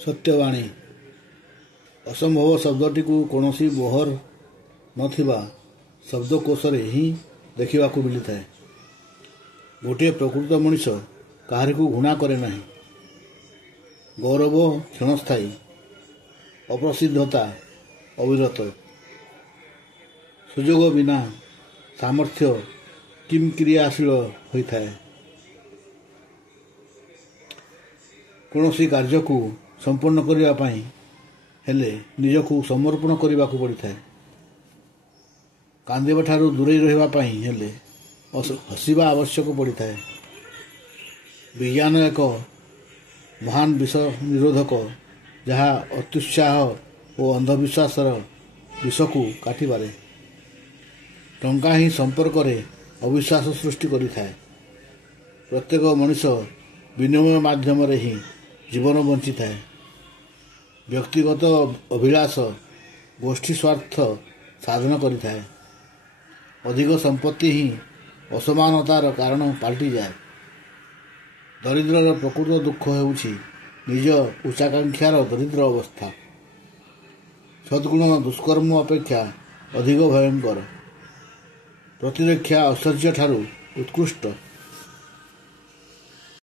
ସତ୍ୟବାଣୀ। ଅସମ୍ଭବ ଶବ୍ଦଟିକୁ କୌଣସି ବୋହର ନଥିବା ଶବ୍ଦକୋଷରେ ହିଁ ଦେଖିବାକୁ ମିଳିଥାଏ। ଗୋଟିଏ ପ୍ରକୃତ ମଣିଷ କାହାରିକୁ ଘୃଣା କରେ ନାହିଁ। ଗୌରବ କ୍ଷଣସ୍ଥାୟୀ, ଅପ୍ରସିଦ୍ଧତା ଅବିରତ। ସୁଯୋଗ ବିନା ସାମର୍ଥ୍ୟ କିଂକ୍ରିୟାଶୀଳ ହୋଇଥାଏ। କୌଣସି କାର୍ଯ୍ୟକୁ ସମ୍ପୂର୍ଣ୍ଣ କରିବା ପାଇଁ ହେଲେ ନିଜକୁ ସମର୍ପଣ କରିବାକୁ ପଡ଼ିଥାଏ। କାନ୍ଦିବା ଠାରୁ ଦୂରେଇ ରହିବା ପାଇଁ ହେଲେ ହସିବା ଆବଶ୍ୟକ ପଡ଼ିଥାଏ। ବିଜ୍ଞାନ ଏକ ମହାନ ବିଷ ନିରୋଧକ, ଯାହା ଅତ୍ୟୁତ୍ସାହ ଓ ଅନ୍ଧବିଶ୍ୱାସର ବିଷକୁ କାଟିପାରେ। ଟଙ୍କା ହିଁ ସମ୍ପର୍କରେ ଅବିଶ୍ୱାସ ସୃଷ୍ଟି କରିଥାଏ। ପ୍ରତ୍ୟେକ ମଣିଷ ବିନିମୟ ମାଧ୍ୟମରେ ହିଁ ଜୀବନ ବଞ୍ଚିଥାଏ। ବ୍ୟକ୍ତିଗତ ଅଭିଳାଷ ଗୋଷ୍ଠୀ ସ୍ୱାର୍ଥ ସାଧନ କରିଥାଏ। ଅଧିକ ସମ୍ପତ୍ତି ହିଁ ଅସମାନତାର କାରଣ ପାଲଟିଯାଏ। ଦରିଦ୍ରର ପ୍ରକୃତ ଦୁଃଖ ହେଉଛି ନିଜ ଉଚ୍ଚାକାଂକ୍ଷାର ଦରିଦ୍ର ଅବସ୍ଥା। ସଦ୍ଗୁଣ ଦୁଷ୍କର୍ମ ଅପେକ୍ଷା ଅଧିକ ଭୟଙ୍କର। ପ୍ରତିରକ୍ଷା ଐଶ୍ୱର୍ଯ୍ୟ ଠାରୁ ଉତ୍କୃଷ୍ଟ।